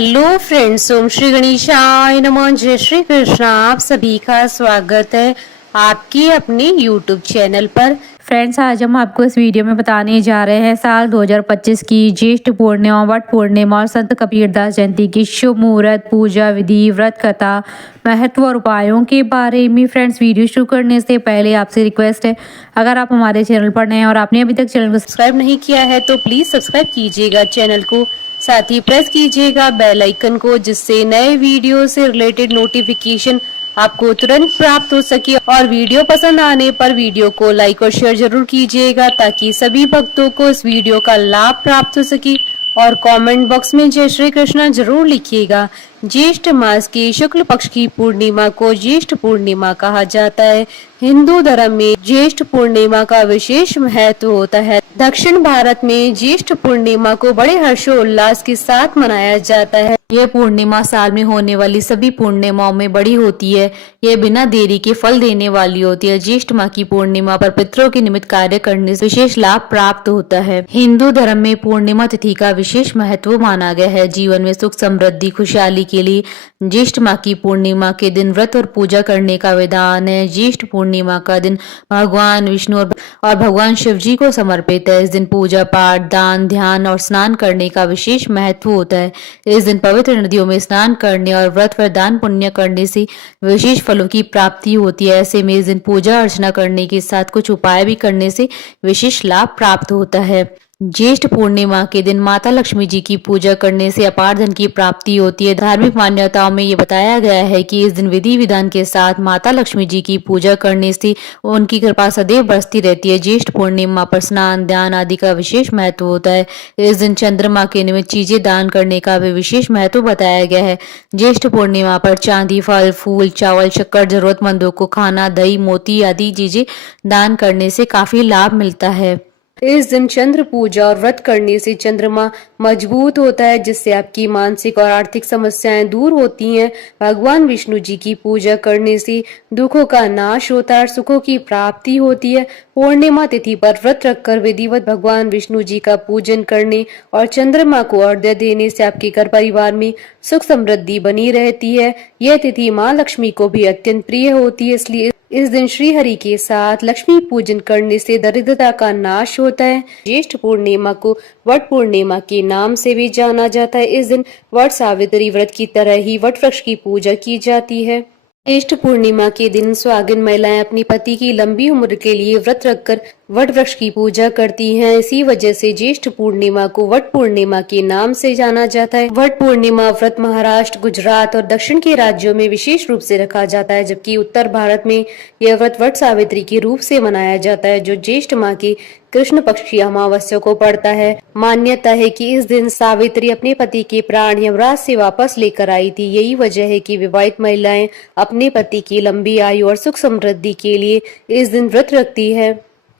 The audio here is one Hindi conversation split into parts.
हेलो फ्रेंड्स, ओम श्री गणेशाय नमः। जय श्री कृष्णा। आप सभी का स्वागत है आपके अपने यूट्यूब चैनल पर। फ्रेंड्स, आज हम आपको इस वीडियो में बताने जा रहे हैं साल 2025 की ज्येष्ठ पूर्णिमा, वट पूर्णिमा और संत कबीरदास जयंती की शुभ मुहूर्त, पूजा विधि, व्रत कथा, महत्व और उपायों के बारे में। फ्रेंड्स, वीडियो शुरू करने से पहले आपसे रिक्वेस्ट है, अगर आप हमारे चैनल पर नए हैं और आपने अभी तक चैनल को सब्सक्राइब नहीं किया है तो प्लीज सब्सक्राइब कीजिएगा चैनल को, साथ ही प्रेस कीजिएगा बेल आइकन को, जिससे नए वीडियो से रिलेटेड नोटिफिकेशन आपको तुरंत प्राप्त हो सके। और वीडियो पसंद आने पर वीडियो को लाइक और शेयर जरूर कीजिएगा, ताकि सभी भक्तों को इस वीडियो का लाभ प्राप्त हो सके। और कमेंट बॉक्स में जय श्री कृष्णा जरूर लिखिएगा। ज्येष्ठ मास की शुक्ल पक्ष की पूर्णिमा को ज्येष्ठ पूर्णिमा कहा जाता है। हिंदू धर्म में ज्येष्ठ पूर्णिमा का विशेष महत्व होता है। दक्षिण भारत में ज्येष्ठ पूर्णिमा को बड़े हर्षोल्लास के साथ मनाया जाता है। यह पूर्णिमा साल में होने वाली सभी पूर्णिमाओं में बड़ी होती है। यह बिना देरी के फल देने वाली होती है। ज्येष्ठ माह की पूर्णिमा पर पितरों के निमित्त कार्य करने से विशेष लाभ प्राप्त होता है। हिंदू धर्म में पूर्णिमा तिथि का विशेष महत्व माना गया है। जीवन में सुख समृद्धि खुशहाली के लिए ज्येष्ठ माह की पूर्णिमा के दिन व्रत और पूजा करने का विधान है। ज्येष्ठ पूर्णिमा का दिन भगवान विष्णु और भगवान शिव जी को समर्पित है। इस दिन पूजा पाठ, दान, ध्यान और स्नान करने का विशेष महत्व होता है। इस दिन पवित्र नदियों में स्नान करने और व्रत व दान पुण्य करने से विशेष फलों की प्राप्ति होती है। ऐसे में इस दिन पूजा अर्चना करने के साथ कुछ उपाय भी करने से विशेष लाभ प्राप्त होता है। ज्येष्ठ पूर्णिमा के दिन माता लक्ष्मी जी की पूजा करने से अपार धन की प्राप्ति होती है। धार्मिक मान्यताओं में ये बताया गया है कि इस दिन विधि विधान के साथ माता लक्ष्मी जी की पूजा करने से उनकी कृपा सदैव बरसती रहती है। ज्येष्ठ पूर्णिमा पर स्नान, ध्यान आदि का विशेष महत्व होता है। इस दिन चंद्रमा के निमित्त चीजें दान करने का भी विशेष महत्व बताया गया है। ज्येष्ठ पूर्णिमा पर चांदी, फल, फूल, चावल, शक्कर जरूरतमंदों को खाना, दही, मोती आदि चीजें दान करने से काफी लाभ मिलता है। इस दिन चंद्र पूजा और व्रत करने से चंद्रमा मजबूत होता है, जिससे आपकी मानसिक और आर्थिक समस्याएं दूर होती हैं। भगवान विष्णु जी की पूजा करने से दुखों का नाश होता है और सुखों की प्राप्ति होती है। पूर्णिमा तिथि पर व्रत रखकर विधिवत भगवान विष्णु जी का पूजन करने और चंद्रमा को अर्घ्य देने से आपके घर परिवार में सुख समृद्धि बनी रहती है। यह तिथि माँ लक्ष्मी को भी अत्यंत प्रिय होती है, इसलिए इस दिन श्री हरि के साथ लक्ष्मी पूजन करने से दरिद्रता का नाश होता है। ज्येष्ठ पूर्णिमा को वट पूर्णिमा के नाम से भी जाना जाता है। इस दिन वट सावित्री व्रत की तरह ही वट वृक्ष की पूजा की जाती है। ज्येष्ठ पूर्णिमा के दिन सुहागिन महिलाएं अपनी पति की लंबी उम्र के लिए व्रत रखकर वट वृक्ष की पूजा करती हैं। इसी वजह से ज्येष्ठ पूर्णिमा को वट पूर्णिमा के नाम से जाना जाता है। वट पूर्णिमा व्रत महाराष्ट्र, गुजरात और दक्षिण के राज्यों में विशेष रूप से रखा जाता है, जबकि उत्तर भारत में यह व्रत वट सावित्री के रूप से मनाया जाता है, जो ज्येष्ठ माह की कृष्ण पक्ष की अमावस्या को पड़ता है। मान्यता है कि इस दिन सावित्री अपने पति के प्राण यमराज से वापस लेकर आई थी। यही वजह है कि विवाहित महिलाएं अपने पति की लंबी आयु और सुख समृद्धि के लिए इस दिन व्रत रखती है।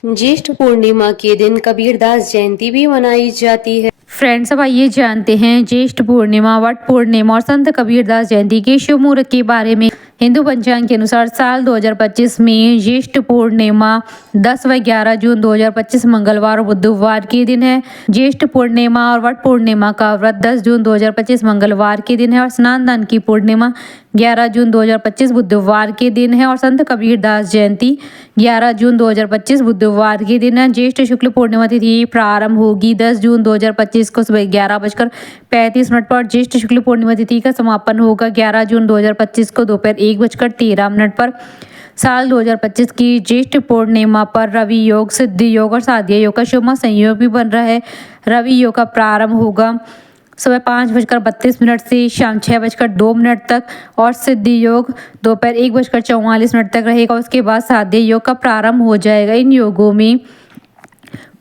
ज्येष्ठ पूर्णिमा के दिन कबीरदास जयंती भी मनाई जाती है। फ्रेंड्स, अब आइए जानते हैं ज्येष्ठ पूर्णिमा, वट पूर्णिमा और संत कबीरदास जयंती के शुभ मुहूर्त के बारे में। हिंदू पंचांग के अनुसार साल 2025 में ज्येष्ठ पूर्णिमा 10 व 11 जून 2025 मंगलवार और बुधवार के दिन है। ज्येष्ठ पूर्णिमा और वट पूर्णिमा का व्रत 10 जून 2025 मंगलवार के दिन है और स्नान दान की पूर्णिमा 11 जून 2025 बुधवार के दिन है और संत कबीरदास जयंती 11 जून 2025 बुधवार के दिन है। ज्येष्ठ शुक्ल पूर्णिमा तिथि प्रारंभ होगी 10 जून 2025 को सुबह 11:35 पर। ज्येष्ठ शुक्ल पूर्णिमा तिथि का समापन होगा 11 जून 2025 को दोपहर 1:13 पर। साल 2025 की ज्येष्ठ पूर्णिमा पर रवि योग, सिद्धि योग और साध्य योग का शुभ संयोग भी बन रहा है। रवि योग का प्रारंभ होगा सुबह 5:32 से शाम 6:02 तक और सिद्धि योग दोपहर 1:44 तक रहेगा। उसके बाद साध्य योग का प्रारंभ हो जाएगा। इन योगों में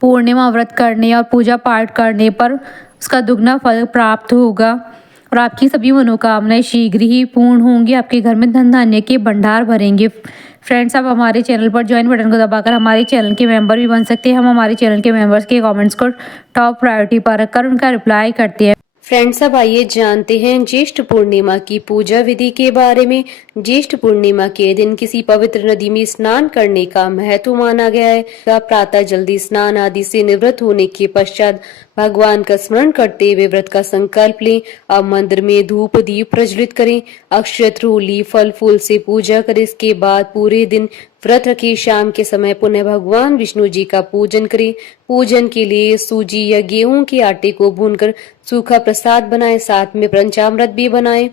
पूर्णिमा व्रत करने और पूजा पाठ करने पर उसका दुगना फल प्राप्त होगा और आपकी सभी मनोकामनाएं शीघ्र ही पूर्ण होंगी। आपके घर में धन धान्य के भंडार भरेंगे। फ्रेंड्स, आप हमारे चैनल पर ज्वाइन बटन को दबाकर हमारे चैनल के मेंबर भी बन सकते हैं। हम हमारे चैनल के मेंबर्स के कमेंट्स को टॉप प्रायोरिटी पर रखकर उनका रिप्लाई करते हैं। फ्रेंड्स, अब आइए जानते हैं ज्येष्ठ पूर्णिमा की पूजा विधि के बारे में। ज्येष्ठ पूर्णिमा के दिन किसी पवित्र नदी में स्नान करने का महत्व माना गया है। प्रातः जल्दी स्नान आदि से निवृत्त होने के पश्चात भगवान का स्मरण करते हुए व्रत का संकल्प लें। अब मंदिर में धूप दीप प्रज्वलित करें, अक्षत रोली फल फूल से पूजा करें। इसके बाद पूरे दिन व्रत रखें। शाम के समय पुनः भगवान विष्णु जी का पूजन करें। पूजन के लिए सूजी या गेहूं के आटे को भूनकर सूखा प्रसाद बनाएं, साथ में पंचामृत भी बनाएं।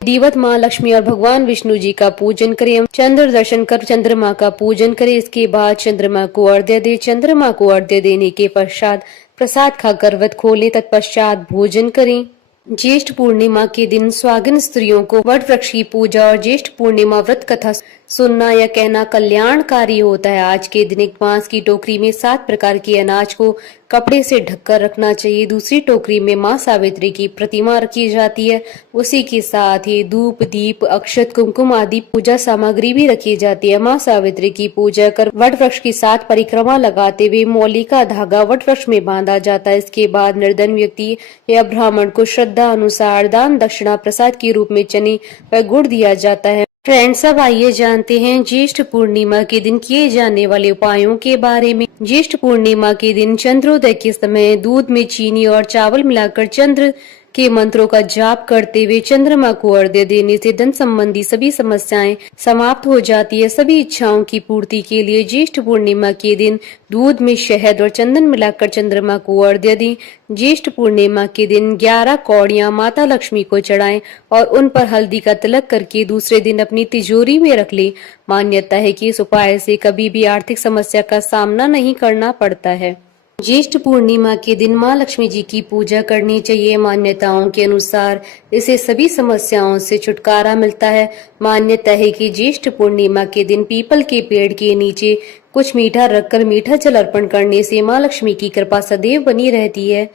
दिवत माँ लक्ष्मी और भगवान विष्णु जी का पूजन करें। चंद्र दर्शन कर चंद्रमा का पूजन करें। इसके बाद चंद्रमा को अर्घ्य दे। चंद्रमा को अर्घ्य देने के पश्चात प्रसाद खाकर व्रत खोलें, तत्पश्चात भोजन करें। ज्येष्ठ पूर्णिमा के दिन सुहागिन स्त्रियों को वट वृक्ष की पूजा और ज्येष्ठ पूर्णिमा व्रत कथा सुनना या कहना कल्याणकारी होता है। आज के दिन एक बांस की टोकरी में 7 प्रकार के अनाज को कपड़े से ढककर रखना चाहिए। दूसरी टोकरी में माँ सावित्री की प्रतिमा रखी जाती है। उसी के साथ ही धूप दीप अक्षत कुमकुम आदि पूजा सामग्री भी रखी जाती है। माँ सावित्री की पूजा कर वट वृक्ष की 7 परिक्रमा लगाते हुए मौली का धागा वट वृक्ष में बांधा जाता है। इसके बाद निर्धन व्यक्ति या ब्राह्मण को श्रद्धा अनुसार दान दक्षिणा प्रसाद के रूप में चने व गुड़ दिया जाता है। फ्रेंड्स, अब आइए जानते हैं ज्येष्ठ पूर्णिमा के दिन किए जाने वाले उपायों के बारे में। ज्येष्ठ पूर्णिमा के दिन चंद्रोदय के समय दूध में चीनी और चावल मिलाकर चंद्र के मंत्रों का जाप करते हुए चंद्रमा को अर्घ्य देने से धन संबंधी सभी समस्याएं समाप्त हो जाती है। सभी इच्छाओं की पूर्ति के लिए ज्येष्ठ पूर्णिमा के दिन दूध में शहद और चंदन मिलाकर चंद्रमा को अर्घ्य दें। ज्येष्ठ पूर्णिमा के दिन 11 कौड़ियां माता लक्ष्मी को चढ़ाएं और उन पर हल्दी का तिलक करके दूसरे दिन अपनी तिजोरी में रख लें। मान्यता है कि इस उपाय से कभी भी आर्थिक समस्या का सामना नहीं करना पड़ता है। ज्येष्ठ पूर्णिमा के दिन माँ लक्ष्मी जी की पूजा करनी चाहिए। मान्यताओं के अनुसार इससे सभी समस्याओं से छुटकारा मिलता है। मान्यता है कि ज्येष्ठ पूर्णिमा के दिन पीपल के पेड़ के नीचे कुछ मीठा रखकर मीठा जल अर्पण करने से माँ लक्ष्मी की कृपा सदैव बनी रहती है।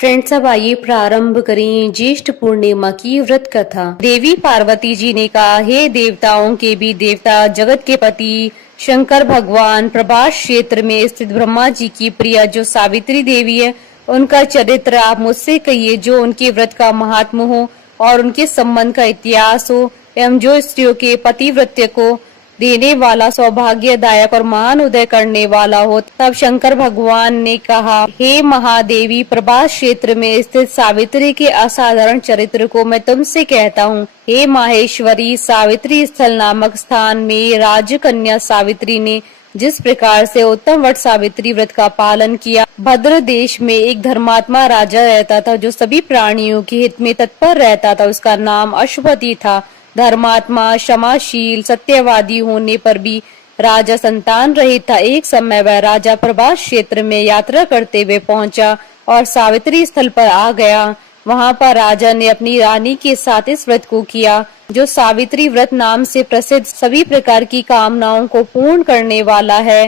फ्रेंड्स, अब आइए प्रारंभ करें ज्येष्ठ पूर्णिमा की व्रत कथा। देवी पार्वती जी ने कहा, हे देवताओं के भी देवता जगत के पति शंकर भगवान प्रभास क्षेत्र में स्थित ब्रह्मा जी की प्रिया जो सावित्री देवी है, उनका चरित्र आप मुझसे कहिए। जो उनके व्रत का महात्म हो और उनके संबंध का इतिहास हो एवं जो स्त्रियों के पतिव्रत्य को देने वाला सौभाग्यदायक और महान उदय करने वाला हो। तब शंकर भगवान ने कहा, हे महादेवी, प्रभास क्षेत्र में स्थित सावित्री के असाधारण चरित्र को मैं तुमसे कहता हूँ। हे माहेश्वरी, सावित्री स्थल नामक स्थान में राजकन्या सावित्री ने जिस प्रकार से उत्तम वट सावित्री व्रत का पालन किया। भद्र देश में एक धर्मात्मा राजा रहता था जो सभी प्राणियों के हित में तत्पर रहता था। उसका नाम अश्वपति था। धर्मात्मा, क्षमाशील, सत्यवादी होने पर भी राजा संतान रहित था। एक समय वह राजा प्रभास क्षेत्र में यात्रा करते हुए पहुंचा और सावित्री स्थल पर आ गया। वहां पर राजा ने अपनी रानी के साथ इस व्रत को किया जो सावित्री व्रत नाम से प्रसिद्ध सभी प्रकार की कामनाओं को पूर्ण करने वाला है।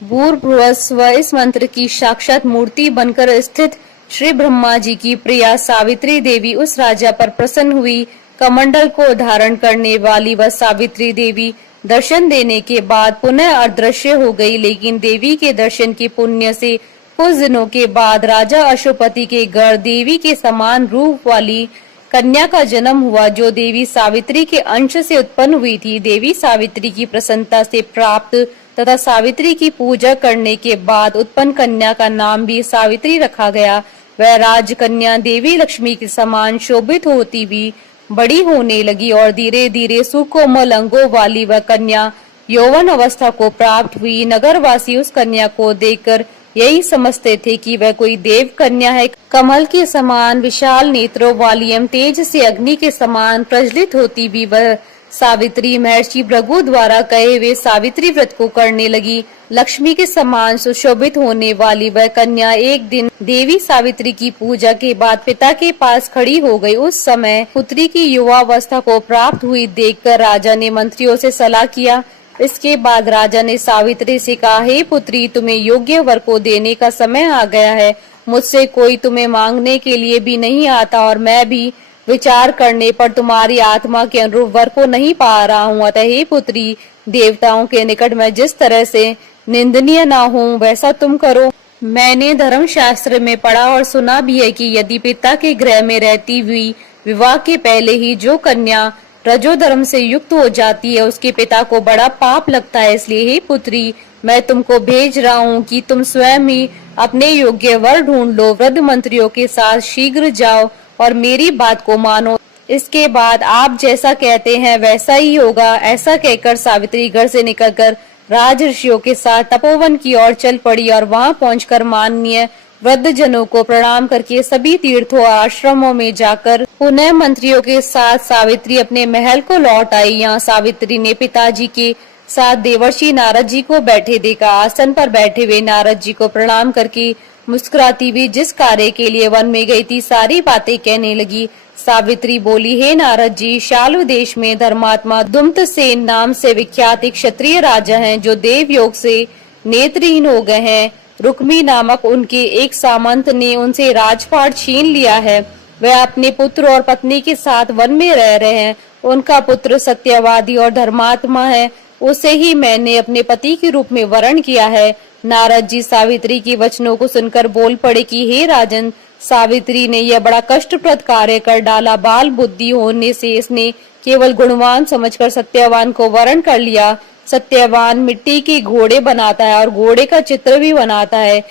भूर्भुवस्व इस मंत्र की साक्षात मूर्ति बनकर स्थित श्री ब्रह्मा जी की प्रिया सावित्री देवी उस राजा पर प्रसन्न हुई। कमंडल को धारण करने वाली वह सावित्री देवी दर्शन देने के बाद पुनः अदृश्य हो गई। लेकिन देवी के दर्शन के पुण्य से कुछ दिनों के बाद राजा अश्वपति के घर देवी के समान रूप वाली कन्या का जन्म हुआ जो देवी सावित्री के अंश से उत्पन्न हुई थी। देवी सावित्री की प्रसन्नता से प्राप्त तथा सावित्री की पूजा करने के बाद उत्पन्न कन्या का नाम भी सावित्री रखा गया। वह राजकन्या देवी लक्ष्मी के समान शोभित होती हुई बड़ी होने लगी और धीरे धीरे सुकोमल अंगों वाली वह कन्या यौवन अवस्था को प्राप्त हुई। नगरवासी उस कन्या को देखकर यही समझते थे कि वह कोई देव कन्या है। कमल के समान विशाल नेत्रों वाली एवं तेज से अग्नि के समान प्रज्वलित होती भी वह सावित्री महर्षि भृगु द्वारा कहे हुए सावित्री व्रत को करने लगी। लक्ष्मी के समान सुशोभित होने वाली वह कन्या एक दिन देवी सावित्री की पूजा के बाद पिता के पास खड़ी हो गई। उस समय पुत्री की युवावस्था को प्राप्त हुई देखकर राजा ने मंत्रियों से सलाह किया। इसके बाद राजा ने सावित्री से कहा, हे पुत्री, तुम्हें योग्य वर को देने का समय आ गया है। मुझसे कोई तुम्हें मांगने के लिए भी नहीं आता और मैं भी विचार करने पर तुम्हारी आत्मा के अनुरूप वर को नहीं पा रहा हूँ। अतः हे पुत्री, देवताओं के निकट मैं जिस तरह से निंदनीय ना हूँ वैसा तुम करो। मैंने धर्मशास्त्र में पढ़ा और सुना भी है कि यदि पिता के गृह में रहती हुई विवाह के पहले ही जो कन्या रजोधर्म से युक्त हो जाती है उसके पिता को बड़ा पाप लगता है। इसलिए हे पुत्री, मैं तुमको भेज रहा हूँ कि तुम स्वयं ही अपने योग्य वर ढूंढ लो। वृद्ध मंत्रियों के साथ शीघ्र जाओ और मेरी बात को मानो। इसके बाद आप जैसा कहते हैं वैसा ही होगा। ऐसा कहकर सावित्री घर से निकलकर राजऋषियों के साथ तपोवन की ओर चल पड़ी और वहां पहुंचकर माननीय वृद्ध जनों को प्रणाम करके सभी तीर्थों और आश्रमों में जाकर पुनः मंत्रियों के साथ सावित्री अपने महल को लौट आई। यहाँ सावित्री ने पिताजी के साथ देवर्षि नारद जी को बैठे देखा। आसन पर बैठे हुए नारद जी को प्रणाम करके मुस्कुराती हुई जिस कार्य के लिए वन में गई थी सारी बातें कहने लगी। सावित्री बोली, हे नारद जी, शाल्व देश में धर्मात्मा दुम्तसेन नाम से विख्यात एक क्षत्रिय राजा हैं जो देव योग से नेत्रहीन हो गए हैं। रुक्मी नामक उनके एक सामंत ने उनसे राजपाट छीन लिया है। वह अपने पुत्र और पत्नी के साथ वन में रह रहे हैं। उनका पुत्र सत्यवादी और धर्मात्मा है। उसे ही मैंने अपने पति के रूप में वरण किया है। नारद जी सावित्री के वचनों को सुनकर बोल पड़े कि हे राजन, सावित्री ने यह बड़ा कष्टप्रद कार्य कर डाला। बाल बुद्धि होने से इसने केवल गुणवान समझकर सत्यवान को वरण कर लिया। सत्यवान मिट्टी के घोड़े बनाता है और घोड़े का चित्र भी बनाता है।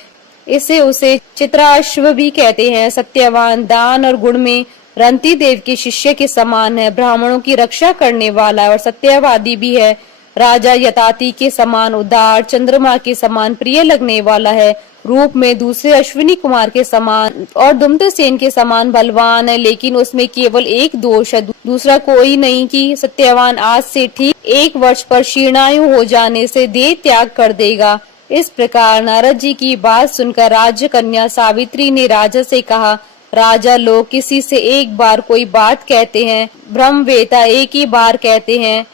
इसे उसे चित्राश्व भी कहते हैं। सत्यवान दान और गुण में रंती देव के शिष्य के समान है। ब्राह्मणों की रक्षा करने वाला है और सत्यवादी भी है। राजा यताति के समान उदार, चंद्रमा के समान प्रिय लगने वाला है। रूप में दूसरे अश्विनी कुमार के समान और दुम्तसेन के समान बलवान है। लेकिन उसमें केवल एक दोष है, दूसरा कोई नहीं कि सत्यवान आज से ठीक 1 वर्ष पर शीर्णायु हो जाने से देह त्याग कर देगा। इस प्रकार नारद जी की बात सुनकर राज्य कन्या सावित्री ने राजा से कहा, राजा, लोग किसी से एक बार कोई बात कहते हैं, ब्रह्मवेता एक ही बार कहते हैं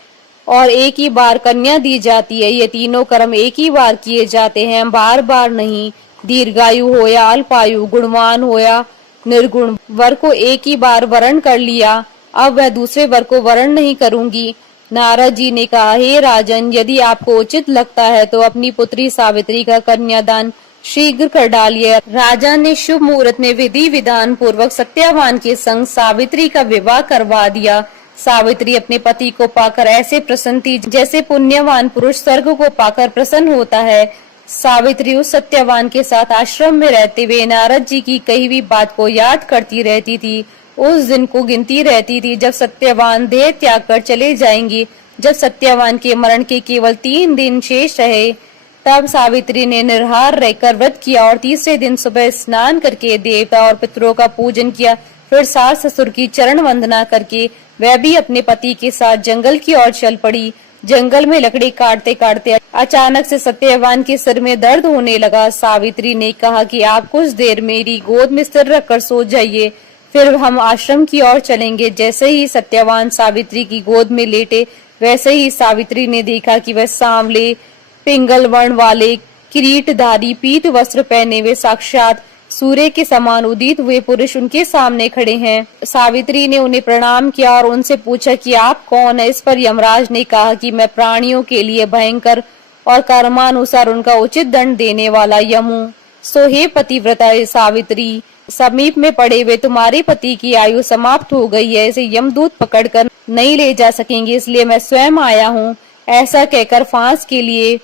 और एक ही बार कन्या दी जाती है। ये तीनों कर्म एक ही बार किए जाते हैं, बार बार नहीं। दीर्घायु हो या अल्पायु, गुणवान हो या निर्गुण, वर को एक ही बार वरण कर लिया। अब वह दूसरे वर को वरण नहीं करूंगी। नारद जी ने कहा, हे राजन, यदि आपको उचित लगता है तो अपनी पुत्री सावित्री का कन्यादान शीघ्र कर डालिए। राजा ने शुभ मुहूर्त में विधि विधान पूर्वक सत्यवान के संग सावित्री का विवाह करवा दिया। सावित्री अपने पति को पाकर ऐसे प्रसन्न थी जैसे पुण्यवान पुरुष स्वर्ग को पाकर प्रसन्न होता है। सावित्री उस सत्यवान के साथ आश्रम में रहते हुए नारद जी की कही हुई बात को याद करती रहती थी। उस दिन को गिनती रहती थी जब सत्यवान देह त्याग कर चले जाएंगे। जब सत्यवान के मरण के केवल 3 दिन शेष रहे तब सावित्री ने निर्हार रहकर व्रत किया और तीसरे दिन सुबह स्नान करके देवता और पितरों का पूजन किया। फिर सास ससुर की चरण वंदना करके वह भी अपने पति के साथ जंगल की ओर चल पड़ी। जंगल में लकड़ी काटते काटते अचानक से सत्यवान के सिर में दर्द होने लगा। सावित्री ने कहा कि आप कुछ देर मेरी गोद में सिर रखकर सो जाइए, फिर हम आश्रम की ओर चलेंगे। जैसे ही सत्यवान सावित्री की गोद में लेटे वैसे ही सावित्री ने देखा कि वह सांवले पिंगल वर्ण वाले किरीटधारी पीत वस्त्र पहने हुए साक्षात सूर्य के समान उदित हुए पुरुष उनके सामने खड़े हैं। सावित्री ने उन्हें प्रणाम किया और उनसे पूछा कि आप कौन है। इस पर यमराज ने कहा कि मैं प्राणियों के लिए भयंकर और कर्मानुसार उनका उचित दंड देने वाला यम हूँ। सो हे पतिव्रता सावित्री, समीप में पड़े हुए तुम्हारे पति की आयु समाप्त हो गई है। इसे यमदूत पकड़कर नहीं ले जा सकेंगे, इसलिए मैं स्वयं आया हूँ। ऐसा कहकर फांस के लिए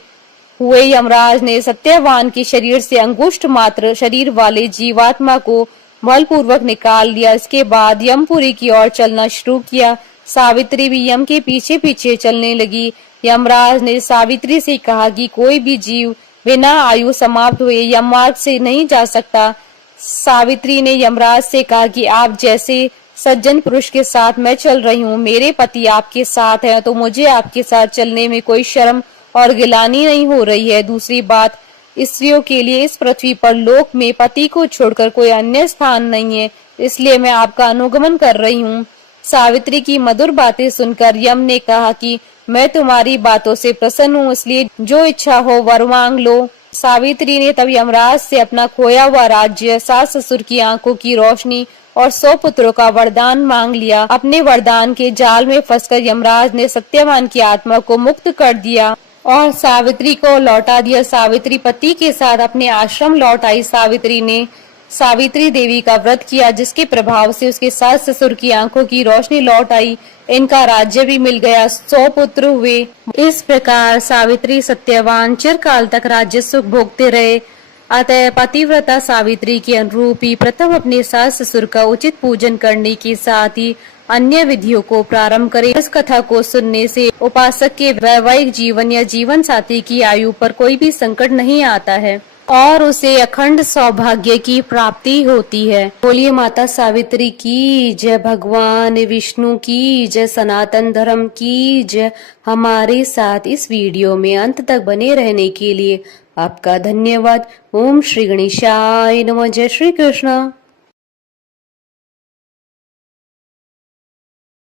हुए यमराज ने सत्यवान के शरीर से अंगुष्ठ मात्र शरीर वाले जीवात्मा को बलपूर्वक निकाल लिया। इसके बाद यमपुरी की ओर चलना शुरू किया। सावित्री भी यम के पीछे पीछे चलने लगी। यमराज ने सावित्री से कहा कि कोई भी जीव बिना आयु समाप्त हुए यम मार्ग से नहीं जा सकता। सावित्री ने यमराज से कहा कि आप जैसे सज्जन पुरुष के साथ मैं चल रही हूँ, मेरे पति आपके साथ है तो मुझे आपके साथ चलने में कोई शर्म और गिलानी नहीं हो रही है। दूसरी बात, स्त्रियों के लिए इस पृथ्वी पर लोक में पति को छोड़कर कोई अन्य स्थान नहीं है, इसलिए मैं आपका अनुगमन कर रही हूँ। सावित्री की मधुर बातें सुनकर यम ने कहा कि मैं तुम्हारी बातों से प्रसन्न हूँ, इसलिए जो इच्छा हो वर मांग लो। सावित्री ने तब यमराज से अपना खोया हुआ राज्य, सास ससुर की आंखों की रोशनी और 100 पुत्रों का वरदान मांग लिया। अपने वरदान के जाल में फंसकर यमराज ने सत्यवान की आत्मा को मुक्त कर दिया। और सावित्री को लौटा दिया। सावित्री पति के साथ अपने आश्रम लौट आई। सावित्री ने सावित्री देवी का व्रत किया, जिसके प्रभाव से उसके सास ससुर की आंखों की रोशनी लौट आई। इनका राज्य भी मिल गया, 100 पुत्र हुए। इस प्रकार सावित्री सत्यवान चिरकाल तक राज्य सुख भोगते रहे। अतः पतिव्रता सावित्री के अनुरूप ही प्रथम अपने सास ससुर का उचित पूजन करने के साथ ही अन्य विधियों को प्रारंभ करें। इस कथा को सुनने से उपासक के वैवाहिक जीवन या जीवन साथी की आयु पर कोई भी संकट नहीं आता है और उसे अखंड सौभाग्य की प्राप्ति होती है। बोलिए माता सावित्री की जय, भगवान विष्णु की जय, सनातन धर्म की जय। हमारे साथ इस वीडियो में अंत तक बने रहने के लिए आपका धन्यवाद। ओम श्री गणेशाय नमः। जय श्री कृष्ण।